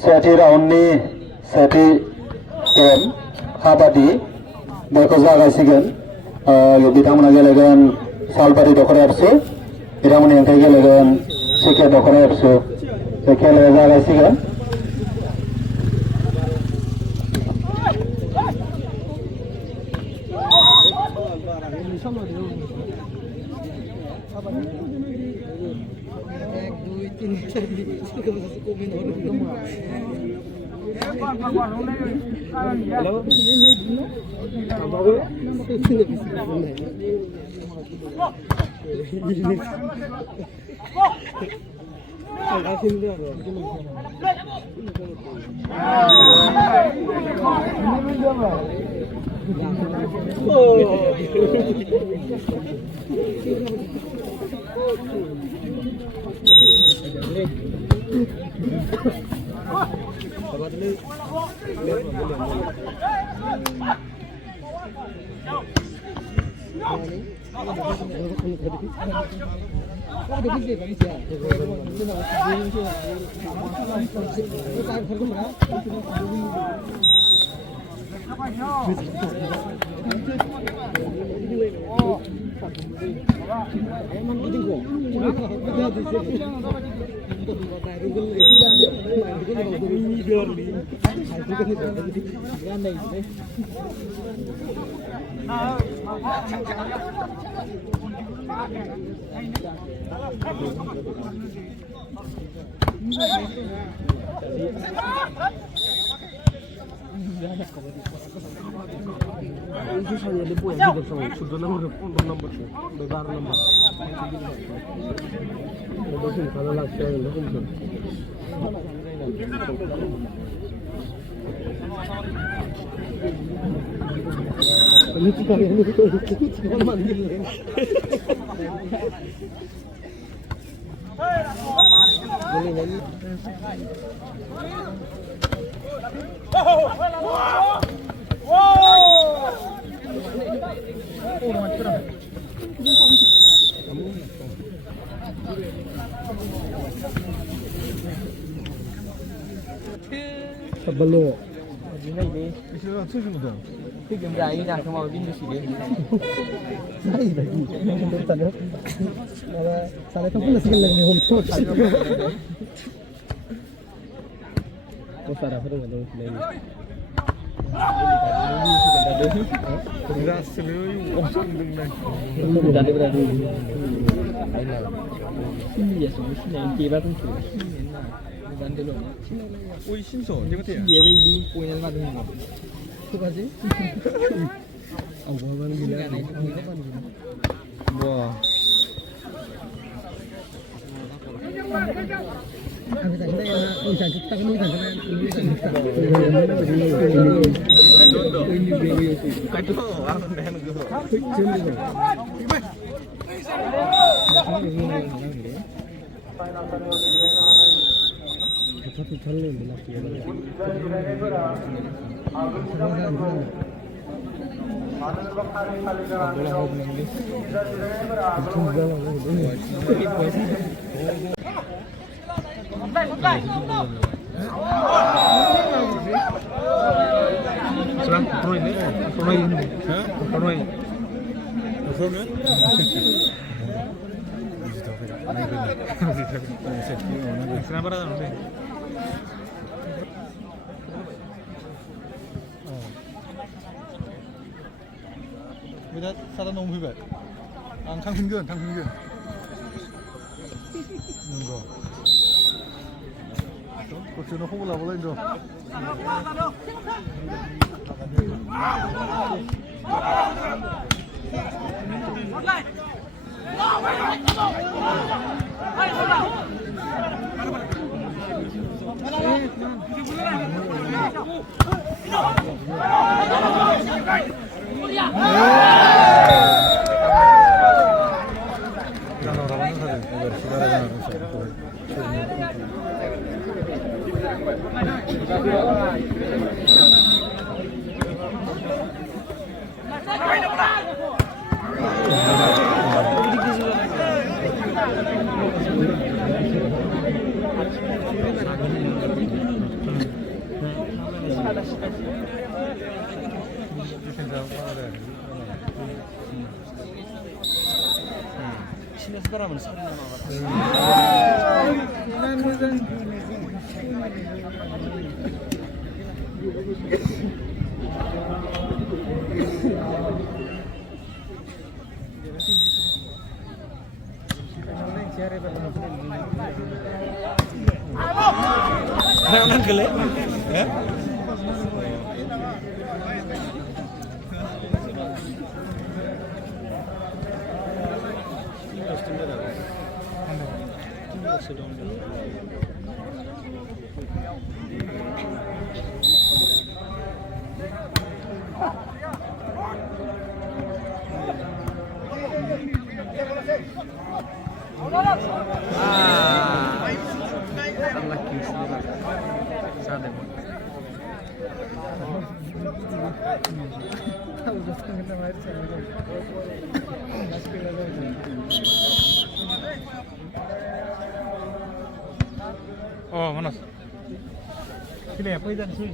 सेथि राउन्डनि सेथि गेम काबादि बेखौ जागायसिगोन बिथांमोना गेलेगोन सालबारि दख'रा एफसि बिथांमोननि हेंथायै गेलेगोन सिके दख'रा एफसि बे खेलाया जागायसिगोन Belum. Bisa susun dah. Tiga berai nak kemau bindu sih dia. Sai lagi. Tanda. Salah tu pun nasi lagi home tour. Kau sarah pada mana lagi? Beras selalu orang dengan. Dah ada berada. Sini ya semua sini nanti baru tu. Dan dulu. Oi, 신선. Dia kata. Dia ni punya nama tu. Tu aja. Awal gila. Wah. Aku tak ada yang usaha kita kan usaha kan ini kan. Kau tu orang dah nak go. Kita tu jalan ni nak dia. Selang turun ini, turun ini, turun ini, turun ini. Kenapa dah turun? Kita salah nombor berapa? Angkang tinggal, angkang tinggal. Nombor. Kau cuma hobi lah boleh jo. 신의 사람은 살이 Jangan gele, ya? Oh, mana? Sini apa itu sini?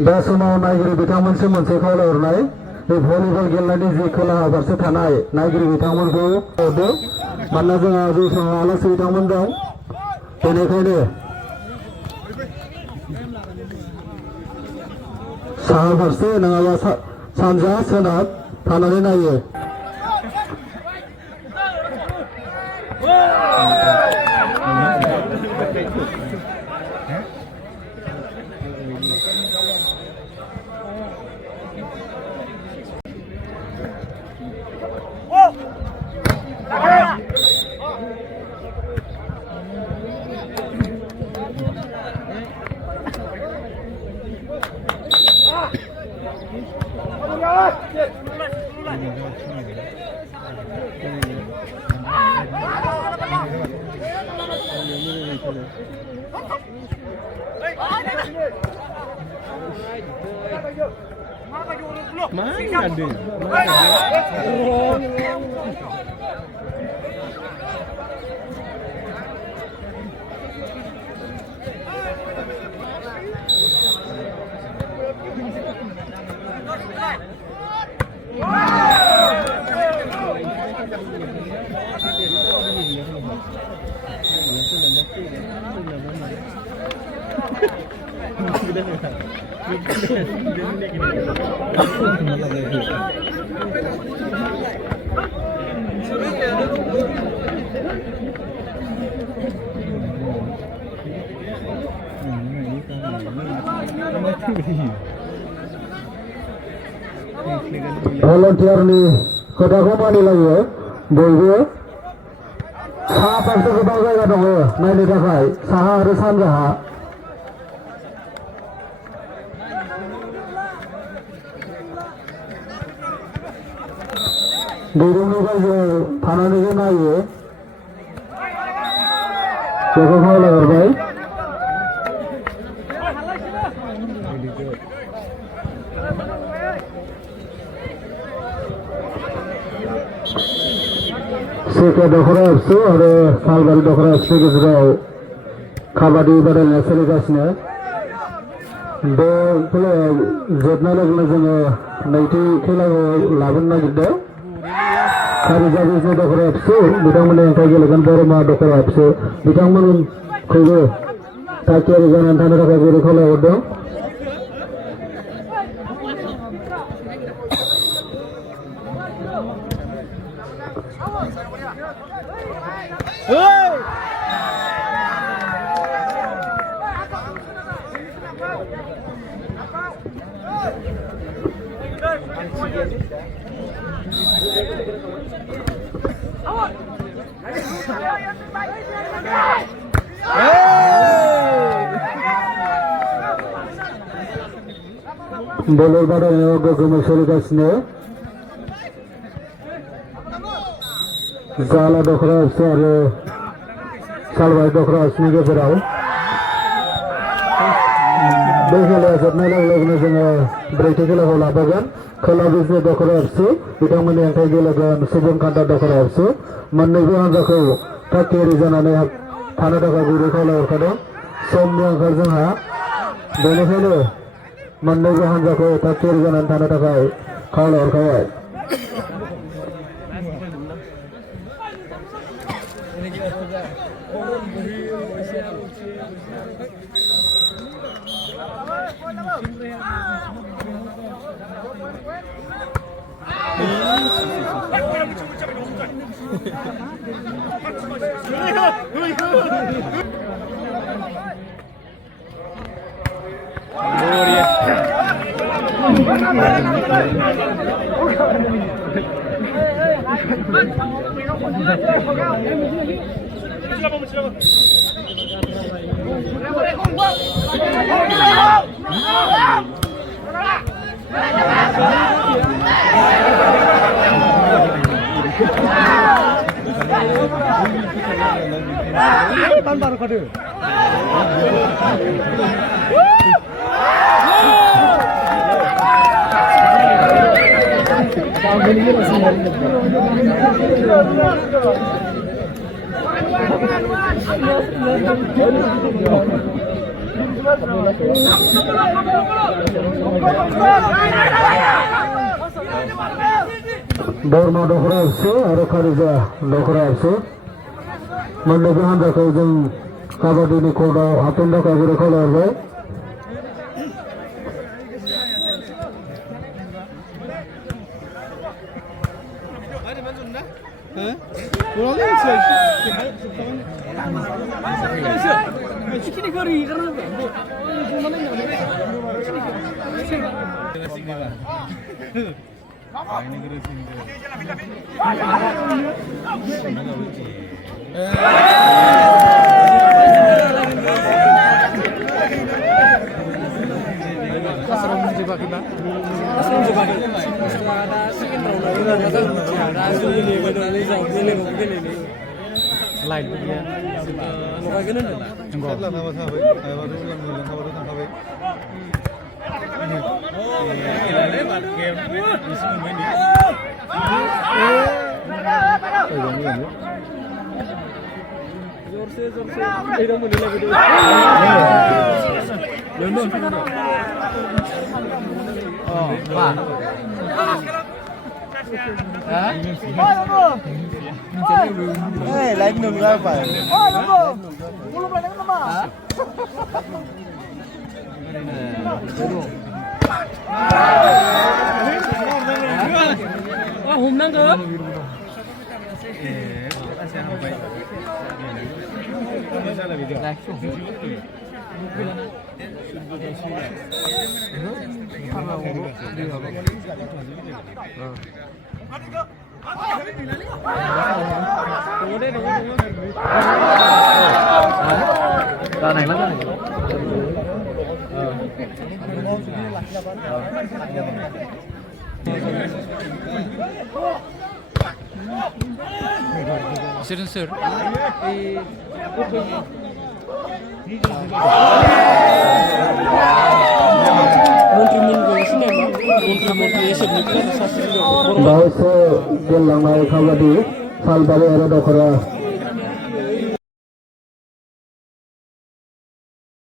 दा समाव नायगिरि बिथांमोनसिम मोनसे खावलायहरनाय बे volleyball गेलेनायनि जि खोलाहा फारसे थानाय नायगिरि बिथांमोनखौ हरदो मानोना जोंहा जौ समाव आलासि बिथांमोन दं बेनिखायनो साहा फारसे नङाबा सानजा सोनाब थानानै नायो Mana ada? volunteerनि खोथाखौ मानिलायो बयबो साहा फारसे गोबां जायगा दङ नायनो थाखाय साहा आरो सानजाहा दैरुंनि बायजोआव थानानैबो नायो बेखौ खावलायहरबाय सेके दखरा एफसु आरो सालबारि दखरा एफसुनि गेजेराव काबादि बादायलायनाय सोलिगासिनो बे खेलायाव जोबनाय लोगो जोङो नैथि खेलाखौ लाबोनो नागिरदों कारिजाबि दखरा एफसु बिथांमोननि हेंथा गेलेगोन बरमा दखरा एफसु बिथांमोनखौबो थागियारि जानानै थानो थाखाय गुरै खावलायहरदों बोलुर बादायनायाव गोगोमै सोलिगासिनो जाला दखरा एफसु आरो सालबारि दखरा एफसुनि गेजेराव बे खेलाया जोबनाय लोगो जोङो ब्रैथि खेलाखौ लाबोगोन खोला बिजनि दखरा एफसु बिथांमोननि हेंथा गेलेगोन सुबुनकान्ता दखरा एफसु मोन्नैबो हान्जाखौ थागियारि जानानै थानो थाखाय गुरै खावलायहरखादों समनि आंखाल जोंहा बेनिखायनो मोन्नैबो हान्जाखौ थागियारि जानानै थानो थाखाय खावलायहरखाबाय बोरमा दखरा एफसु आरो कारिजा दखरा एफसु मोन्नैबो हान्जाखौ जों काबादिनि कर्टआव हाबफैनो थाखाय गुरै खावलायहरबाय Like nung apa? हमनांगौ Sir, sir. Bahasa gelang naik kabadi, salbari ada dokora.